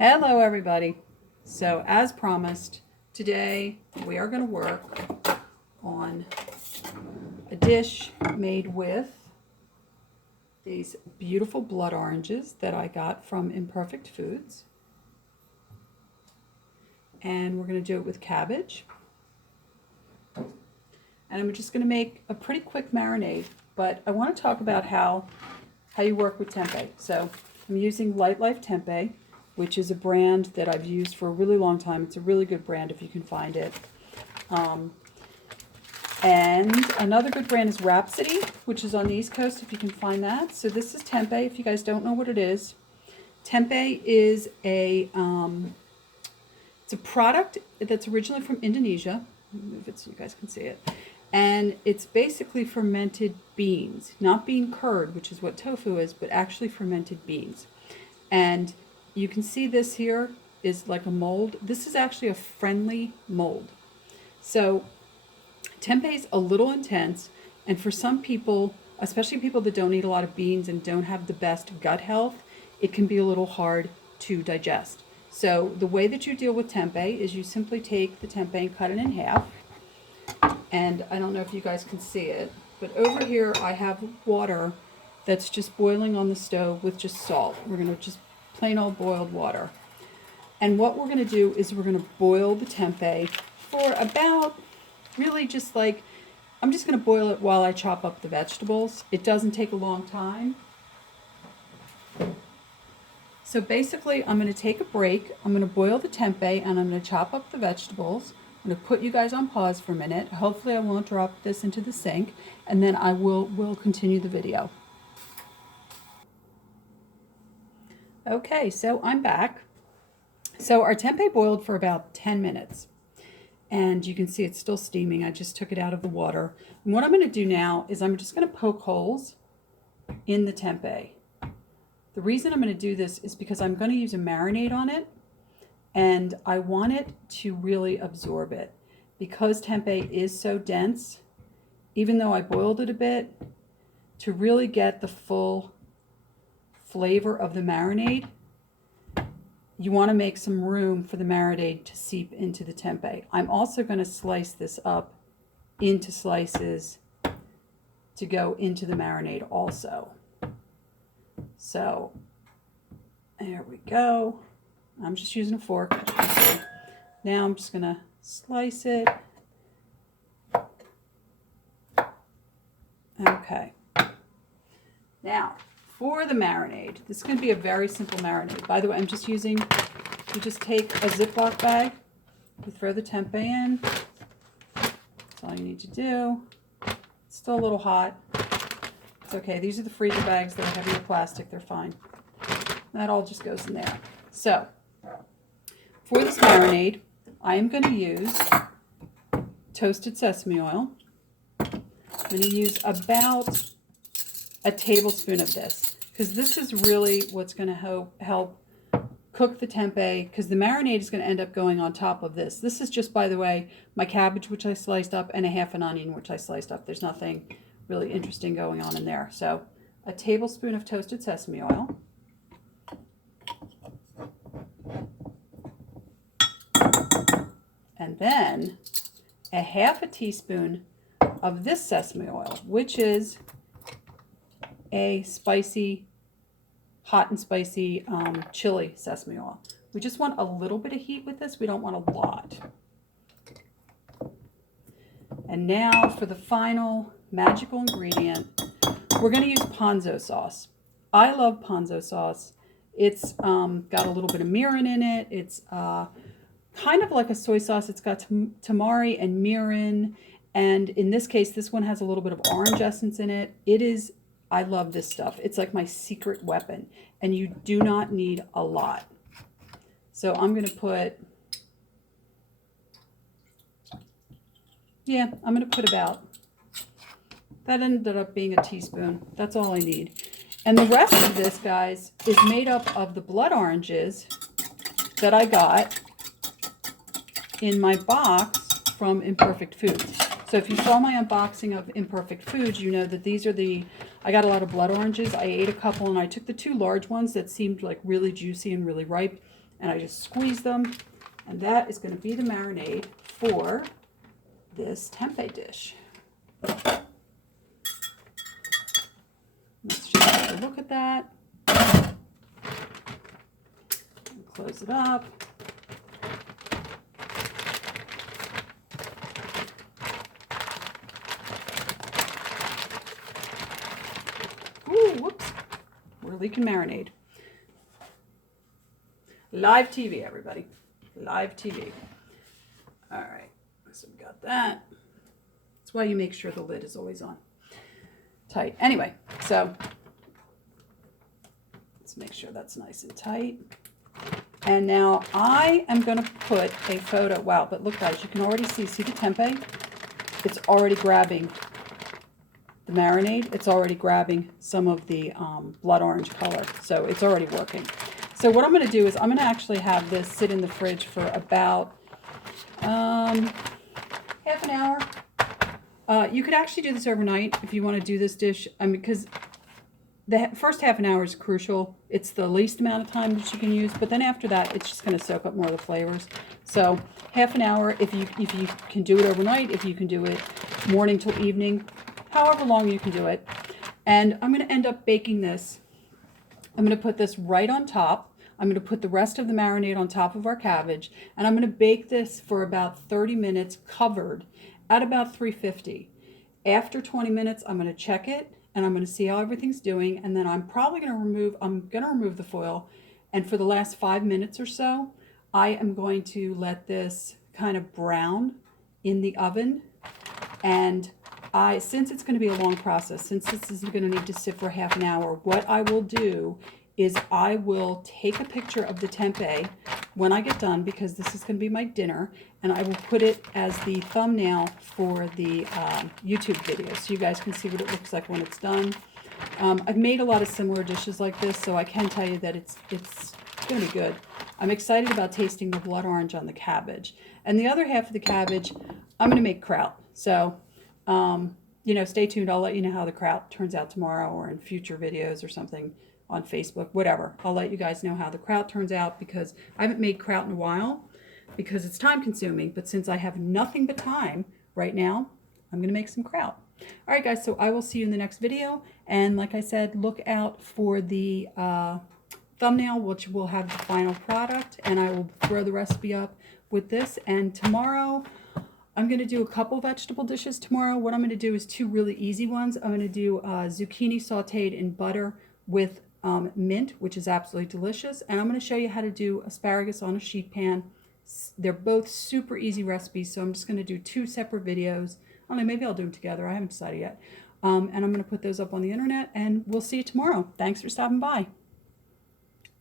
Hello everybody. So as promised, today we are going to work on a dish made with these beautiful blood oranges that I got from Imperfect Foods. And we're going to do it with cabbage. And I'm just going to make a pretty quick marinade, but I want to talk about how you work with tempeh. So I'm using Light Life Tempeh, which is a brand that I've used for a really long time. It's a really good brand if you can find it. And another good brand is Rhapsody, which is on the East Coast if you can find that. So this is tempeh, if you guys don't know what it is. Tempeh is it's a product that's originally from Indonesia. I'll move it so you guys can see it. And it's basically fermented beans, not bean curd, which is what tofu is, but actually fermented beans. And you can see this here is like a mold. This is actually a friendly mold. So tempeh is a little intense, and for some people, especially people that don't eat a lot of beans and don't have the best gut health, it can be a little hard to digest. So the way that you deal with tempeh is you simply take the tempeh and cut it in half. And I don't know if you guys can see it, but over here I have water that's just boiling on the stove with just salt. We're going to just plain old boiled water. And what we're going to do is we're going to boil the tempeh for about, really just like, I'm just going to boil it while I chop up the vegetables. It doesn't take a long time. So basically I'm going to take a break. I'm going to boil the tempeh and I'm going to chop up the vegetables. I'm going to put you guys on pause for a minute. Hopefully I won't drop this into the sink, and then I will continue the video. Okay, so I'm back. So our tempeh boiled for about 10 minutes. And you can see it's still steaming. I just took it out of the water. And what I'm going to do now is I'm just going to poke holes in the tempeh. The reason I'm going to do this is because I'm going to use a marinade on it. And I want it to really absorb it. Because tempeh is so dense, even though I boiled it a bit, to really get the full flavor of the marinade, you want to make some room for the marinade to seep into the tempeh. I'm also going to slice this up into slices to go into the marinade also. So there we go. I'm just using a fork. Now I'm just going to slice it. Okay. Now, for the marinade, this is going to be a very simple marinade. By the way, I'm just using, you just take a Ziploc bag, you throw the tempeh in. That's all you need to do. It's still a little hot. It's okay. These are the freezer bags. They're heavier plastic. They're fine. That all just goes in there. So, for this marinade, I am going to use toasted sesame oil. I'm going to use about a tablespoon of this, because this is really what's going to help cook the tempeh, because the marinade is going to end up going on top of this. This is just, by the way, my cabbage, which I sliced up, and a half an onion, which I sliced up. There's nothing really interesting going on in there. So a tablespoon of toasted sesame oil. And then a half a teaspoon of this sesame oil, which is a spicy, hot and spicy chili sesame oil. We just want a little bit of heat with this. We don't want a lot. And now for the final magical ingredient, we're going to use Ponzu sauce. I love Ponzu sauce. It's got a little bit of mirin in it. It's kind of like a soy sauce. It's got tamari and mirin. And in this case, this one has a little bit of orange essence in it. I love this stuff. It's like my secret weapon. And you do not need a lot. So I'm going to put, I'm going to put about, that ended up being a teaspoon. That's all I need. And the rest of this, guys, is made up of the blood oranges that I got in my box from Imperfect Foods. So if you saw my unboxing of Imperfect Foods, you know that these are I got a lot of blood oranges. I ate a couple and I took the two large ones that seemed like really juicy and really ripe, and I just squeeze them, and that is going to be the marinade for this tempeh dish. Let's just take a look at that. And close it up. Ooh, whoops. We're leaking marinade. Live TV, everybody. Live TV. All right. So we got that. That's why you make sure the lid is always on. Tight. Anyway, so let's make sure that's nice and tight. And now I am going to put a photo. Wow, but look, guys, you can already see the tempeh? It's already grabbing the marinade. It's already grabbing some of the blood orange color. So it's already working. So what I'm going to do is I'm going to actually have this sit in the fridge for about half an hour. You could actually do this overnight if you want to do this dish. I mean, because the first half an hour is crucial. It's the least amount of time that you can use, but then after that, it's just going to soak up more of the flavors. So half an hour, if you can do it overnight, if you can do it morning till evening, however long you can do it. And I'm going to end up baking this. I'm going to put this right on top. I'm going to put the rest of the marinade on top of our cabbage, and I'm going to bake this for about 30 minutes covered at about 350. After 20 minutes, I'm going to check it, and I'm going to see how everything's doing, and then I'm probably going to remove the foil, and for the last 5 minutes or so, I am going to let this kind of brown in the oven. And since it's going to be a long process, since this is going to need to sit for half an hour, what I will do is I will take a picture of the tempeh when I get done, because this is going to be my dinner, and I will put it as the thumbnail for the YouTube video, so you guys can see what it looks like when it's done. I've made a lot of similar dishes like this, so I can tell you that it's going to be good. I'm excited about tasting the blood orange on the cabbage. And the other half of the cabbage, I'm going to make kraut. So, you know, stay tuned. I'll let you know how the kraut turns out tomorrow or in future videos or something on Facebook, whatever. I'll let you guys know how the kraut turns out, because I haven't made kraut in a while because it's time consuming. But since I have nothing but time right now, I'm going to make some kraut. All right, guys, so I will see you in the next video. And like I said, look out for the thumbnail, which will have the final product. And I will throw the recipe up with this. And tomorrow, I'm going to do a couple vegetable dishes tomorrow. What I'm going to do is 2 really easy ones. I'm going to do zucchini sauteed in butter with mint, which is absolutely delicious. And I'm going to show you how to do asparagus on a sheet pan. They're both super easy recipes, so I'm just going to do 2 separate videos. I don't know, maybe I'll do them together. I haven't decided yet. And I'm going to put those up on the internet, and we'll see you tomorrow. Thanks for stopping by.